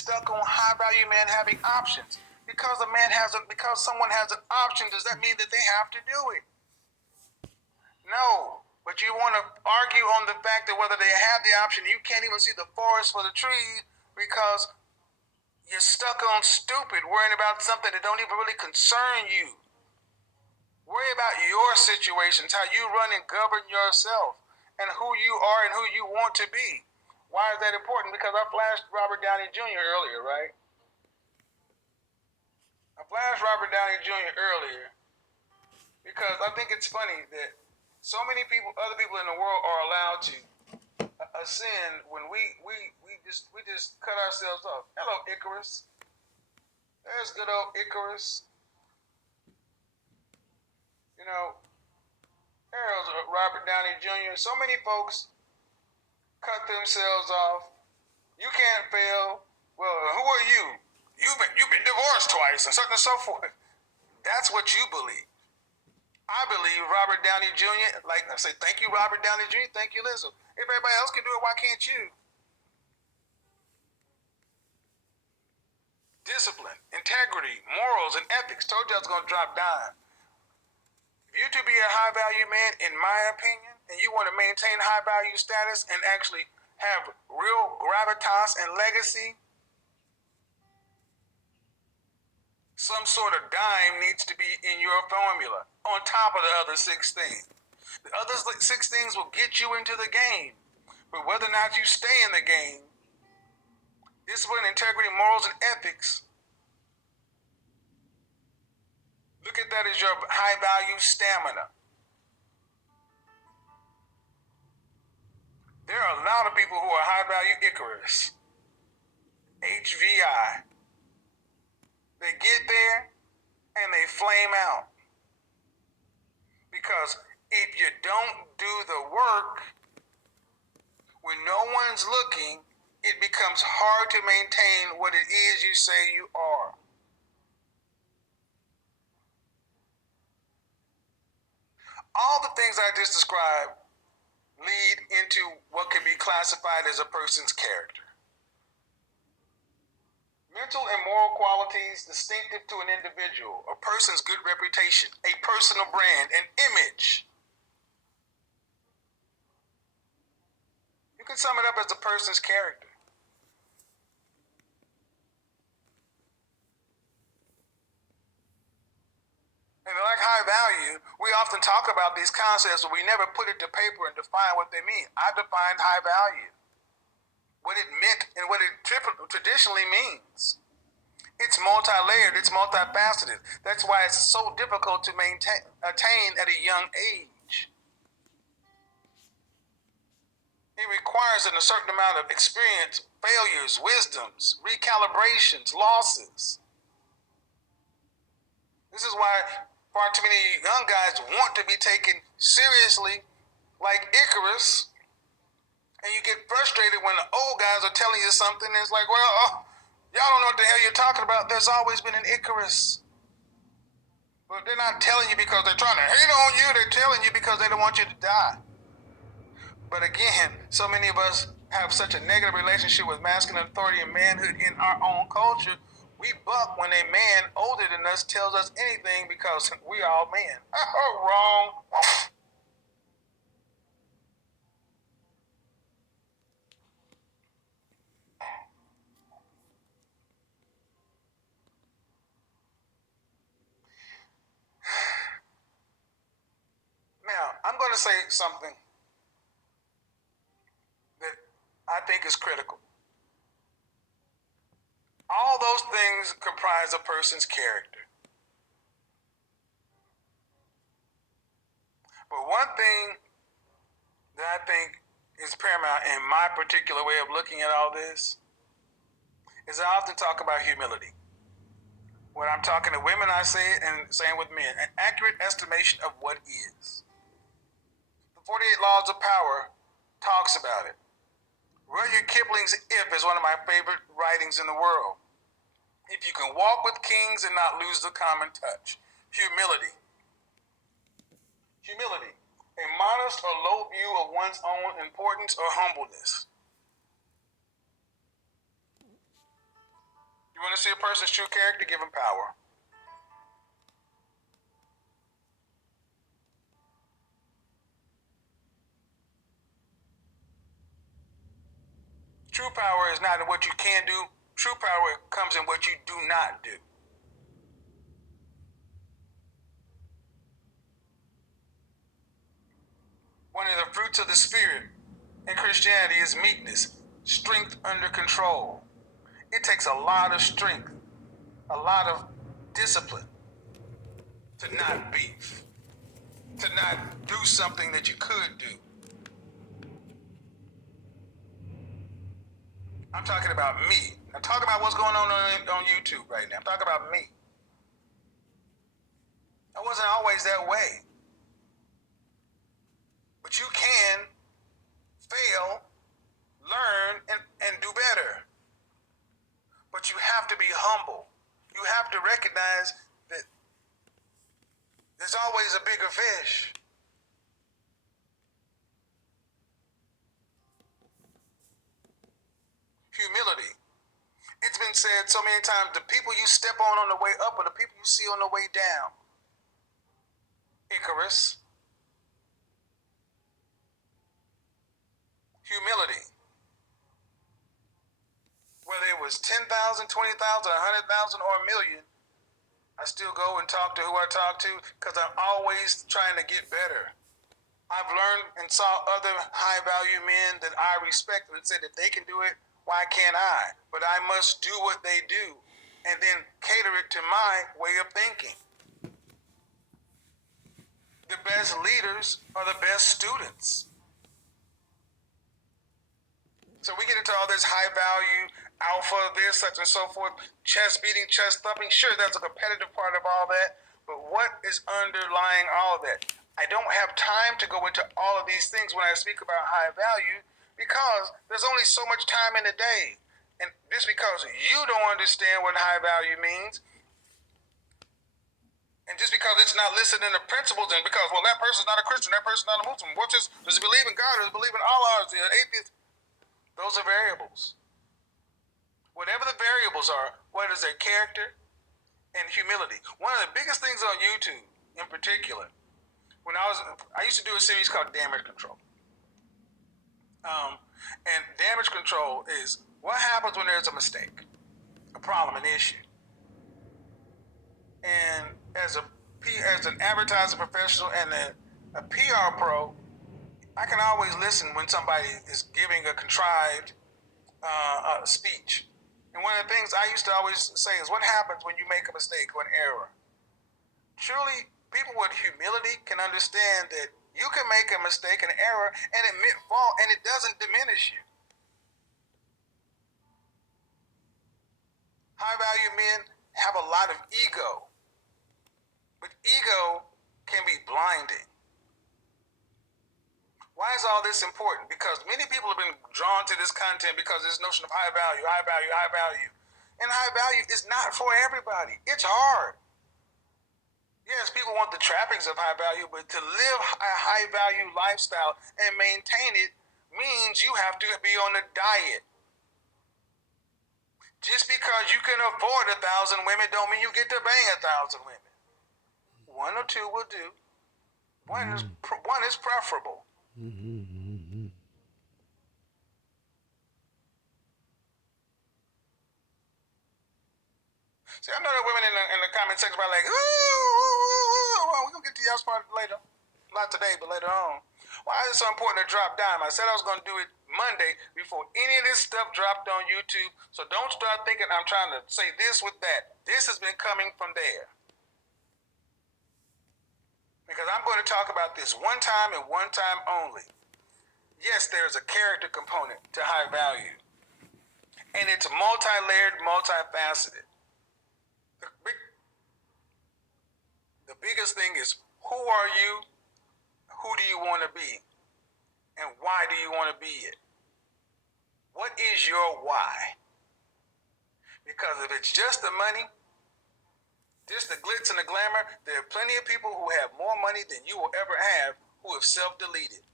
stuck on high value men having options. Because someone has an option, does that mean that they have to do it? No. But you want to argue on the fact that whether they have the option, you can't even see the forest for the trees because you're stuck on stupid, worrying about something that don't even really concern you. Worry about your situations, how you run and govern yourself, and who you are and who you want to be. Why is that important? Because I flashed Robert Downey Jr. earlier, right? I flashed Robert Downey Jr. earlier because I think it's funny that so many people, other people in the world, are allowed to ascend when we just cut ourselves off. Hello, Icarus. There's good old Icarus. You know, there's Robert Downey Jr. So many folks cut themselves off. You can't fail. Well, who are you? You've been divorced twice and so on and so forth. That's what you believe. I believe Robert Downey Jr., like I say, thank you, Robert Downey Jr., thank you, Lizzo. If everybody else can do it, why can't you? Discipline, integrity, morals, and ethics. Told you I was going to drop down. If you to be a high value man, in my opinion, and you want to maintain high value status and actually have real gravitas and legacy, some sort of dime needs to be in your formula on top of the other 6 things. The other 6 things will get you into the game. But whether or not you stay in the game, discipline, integrity, morals, and ethics, look at that as your high value stamina. There are a lot of people who are high value Icarus. HVI. They get there and they flame out. Because if you don't do the work, when no one's looking, it becomes hard to maintain what it is you say you are. All the things I just described lead into what can be classified as a person's character. Mental and moral qualities distinctive to an individual, a person's good reputation, a personal brand, an image. You can sum it up as a person's character. And like high value, we often talk about these concepts, but we never put it to paper and define what they mean. I defined high value, what it meant and what it traditionally means. It's multi-layered, it's multifaceted. That's why it's so difficult to attain at a young age. It requires a certain amount of experience, failures, wisdoms, recalibrations, losses. This is why far too many young guys want to be taken seriously like Icarus, and you get frustrated when the old guys are telling you something and it's like, well, y'all don't know what the hell you're talking about. There's always been an Icarus. But they're not telling you because they're trying to hate on you. They're telling you because they don't want you to die. But again, so many of us have such a negative relationship with masculine authority and manhood in our own culture. We buck when a man older than us tells us anything because we are all men. Wrong. Now, I'm going to say something that I think is critical. All those things comprise a person's character. But one thing that I think is paramount in my particular way of looking at all this is I often talk about humility. When I'm talking to women, I say it, and same with men, an accurate estimation of what is. The 48 Laws of Power talks about it. Rudyard Kipling's If is one of my favorite writings in the world. If you can walk with kings and not lose the common touch. Humility. Humility. A modest or low view of one's own importance or humbleness. You want to see a person's true character? Give them power. True power is not in what you can do. True power comes in what you do not do. One of the fruits of the Spirit in Christianity is meekness, strength under control. It takes a lot of strength, a lot of discipline to not beef, to not do something that you could do. I'm talking about me. I'm talking about what's going on YouTube right now. I'm talking about me. I wasn't always that way. But you can fail, learn, and do better. But you have to be humble. You have to recognize that there's always a bigger fish. Humility. It's been said so many times, the people you step on the way up are the people you see on the way down. Icarus. Humility. Whether it was 10,000, 20,000, 100,000, or a million, I still go and talk to who I talk to because I'm always trying to get better. I've learned and saw other high-value men that I respect and said if they can do it, why can't I? But I must do what they do and then cater it to my way of thinking. The best leaders are the best students. So we get into all this high-value, alpha, this, such and so forth, chest beating, chest thumping. Sure, that's a competitive part of all that, but what is underlying all of that? I don't have time to go into all of these things when I speak about high value because there's only so much time in the day. And this because you don't understand what high value means. And just because it's not listed in the principles and because, well, that person's not a Christian, that person's not a Muslim. Does he believe in God or does he believe in Allah? Is he an atheist? Those are variables. Whatever the variables are, what is their character and humility? One of the biggest things on YouTube in particular, I used to do a series called Damage Control. And damage control is what happens when there's a mistake, a problem, an issue. And as an advertising professional and a PR pro, I can always listen when somebody is giving a contrived speech. And one of the things I used to always say is, what happens when you make a mistake or an error? Truly, people with humility can understand that you can make a mistake, an error, and admit fault, and it doesn't diminish you. High-value men have a lot of ego, but ego can be blinding. Why is all this important? Because many people have been drawn to this content because this notion of high value, high value, high value. And high value is not for everybody. It's hard. Yes, people want the trappings of high value, but to live a high value lifestyle and maintain it means you have to be on a diet. Just because you can afford 1,000 women don't mean you get to bang 1,000 women. One or two will do. One is preferable. See, I know that women in the comment section are like, well, we're going to get to y'all's part later. Not today, but later on. Why is it so important to drop dime? I said I was going to do it Monday before any of this stuff dropped on YouTube. So don't start thinking I'm trying to say this with that. This has been coming from there. Because I'm going to talk about this one time and one time only. Yes, there's a character component to high value. And it's multi-layered, multifaceted. The biggest thing is, who are you? Who do you want to be? And why do you want to be it? What is your why? Because if it's just the money, just the glitz and the glamour, there are plenty of people who have more money than you will ever have who have self-deleted.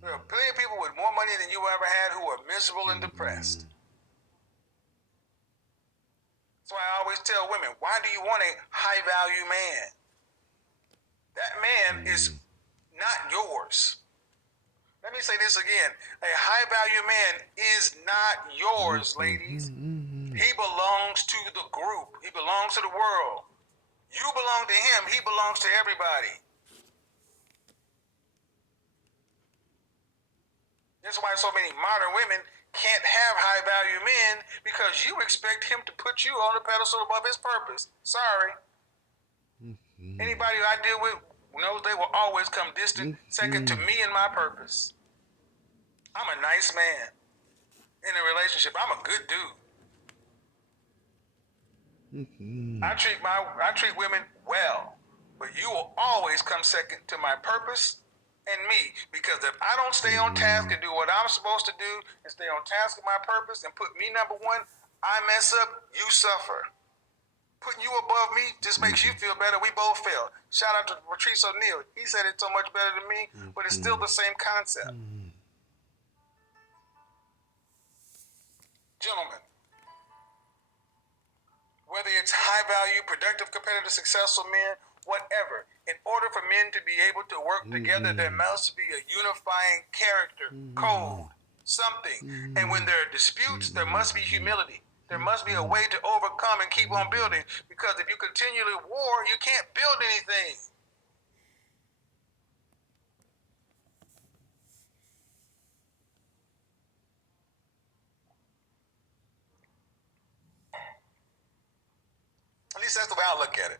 There are plenty of people with more money than you ever had who are miserable and depressed. That's why I always tell women, why do you want a high value man? That man is not yours. Let me say this again. A high value man is not yours, ladies. He belongs to the group. He belongs to the world. You belong to him. He belongs to everybody. That's why so many modern women can't have high value men, because you expect him to put you on a pedestal above his purpose. Sorry. Anybody I deal with knows they will always come distant second to me and my purpose. I'm a nice man in a relationship. I'm a good dude. I treat women well, but you will always come second to my purpose and me, because if I don't stay on task and do what I'm supposed to do and stay on task with my purpose and put me number one, I mess up, you suffer. Putting you above me just makes you feel better. We both fail. Shout out to Patrice O'Neal. He said it so much better than me, but it's still the same concept. Gentlemen, whether it's high value, productive, competitive, successful men, whatever, in order for men to be able to work together, there must be a unifying character, code, something. And when there are disputes, there must be humility. There must be a way to overcome and keep on building, because if you continually war, you can't build anything. At least that's the way I look at it.